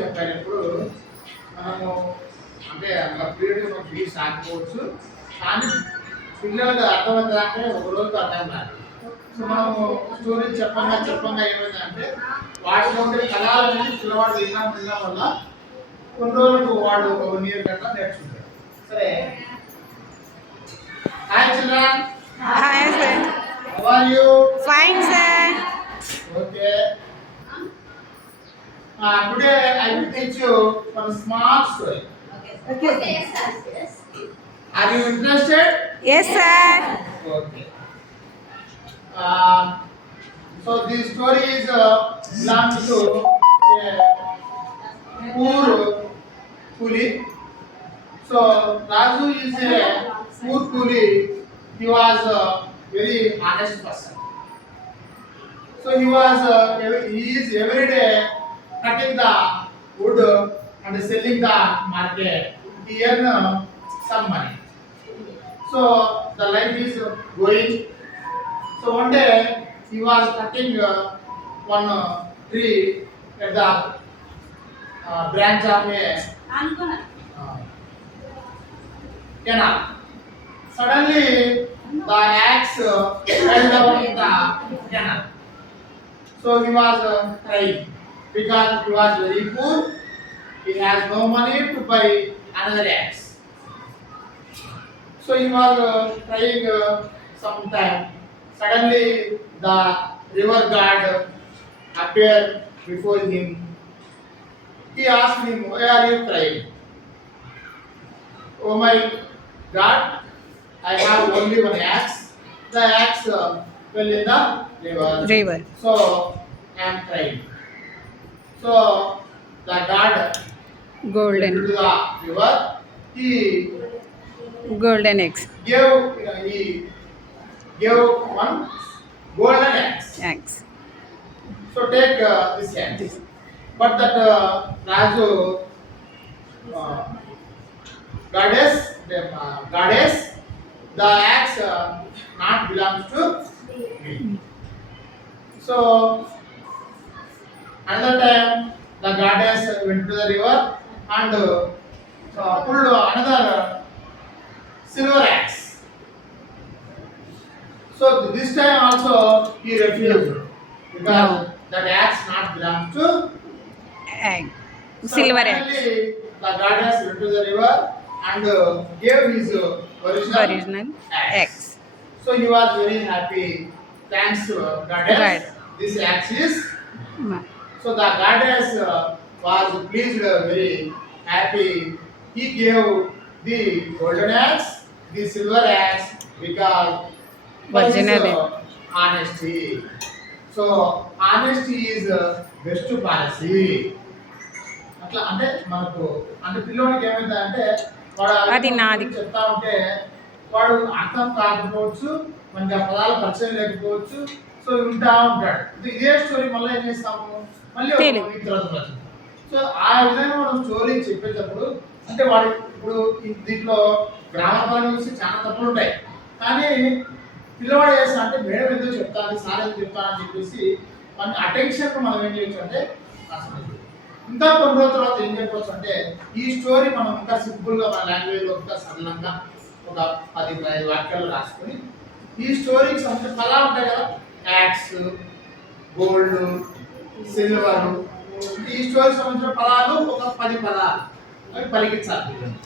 చెప్పేటప్పుడు మనము అంటే అంత పీరియడ్ ఫీజు ఆకపోవచ్చు, కానీ పిల్లలకు అర్థమవుతుందంటే ఒక రోజుకి అర్థం కాదు. సో మనము స్టోరీ చెప్పంగా ఏమైందంటే వాటిలో ఉండే కళలు అనేది పిల్లవాడు వినడం వల్ల కొన్ని రోజులకు వాడు ఒక నీరు గంట నేర్చుకుంటాడు. సరే, hi children. Hi, sir. How are you? Fine, sir. Okay. Today I will teach you one small story. Okay. Yes. Are you interested? Yes, sir. Okay. So this story is belongs to a poor coolie. So Raju is a poor coolie. He was a very honest person. So he is every day cutting the wood and selling the market. He earn some money. So the life is going. So one day he was cutting one tree at the branch of a canal. Suddenly the axe fell down in the canal. So he was crying because he was very poor. He has no money to buy another axe. So he was crying sometime. Suddenly the river god appeared before him. He asked him, "Why are you crying?" "Oh my God, I have only one axe. The axe fell in the river. So I am crying." So the god Golden. to the river, he Golden eggs. gave one golden axe. Thanks. So take this axe. But that Raju goddess, the axe not belongs to me. So another time the goddess went to the river and pulled another silver axe. So this time also he refused because No. that axe not belongs to. Egg. So Silver egg. finally the goddess went to the river and gave his original axe. Eggs. So he was very happy. Thanks goddess. God. This axe is. Ma- So the goddess was pleased, very happy. He gave the golden axe, the silver axe because Original. honesty. So honesty is best policy. అట్లా అంటే మనకు అంటే పిల్లోడికి ఏమైందంటే వాడు అది నాది. చెప్తా ఉంటే వాడు అర్థం కాకపోవచ్చు, మనకి ఆ పదాలు పరిచయం లేకపోవచ్చు. సో వింటా ఉంటాడు. ఇదే స్టోరీ మళ్ళీ ఏం చేస్తాము, మళ్ళీ ఒక తెలుగు. week తర్వాత రాస్తాం. సో ఆ విధంగా మనం స్టోరీ చెప్పేటప్పుడు అంటే వాడు ఇప్పుడు దీంట్లో గ్రామర్ గురించి చాలా తప్పులు ఉంటాయి, కానీ పిల్లవాడు చేస్తా అంటే మేడం ఎందుకు చెప్తాను, సార్ ఎందుకు చెప్తాను అని చెప్పేసి మన అటెన్షన్ మనం ఏం చేయొచ్చు అంటే అసలు ఇంకా కొన్ని రోజుల తర్వాత ఏం చెప్పవచ్చు అంటే ఈ స్టోరీ మనం ఇంకా సింపుల్గా మన లాంగ్వేజ్లో ఇంకా సరళంగా ఒక 10-15 వాక్యాలు రాసుకొని ఈ స్టోరీకి సంబంధించిన పదాలు ఉంటాయి కదా, యాక్స్, గోల్డ్, సిల్వర్, ఈ స్టోరీకి సంబంధించిన పదాలు ఒక 10 పదాలు అవి పలికించాలి.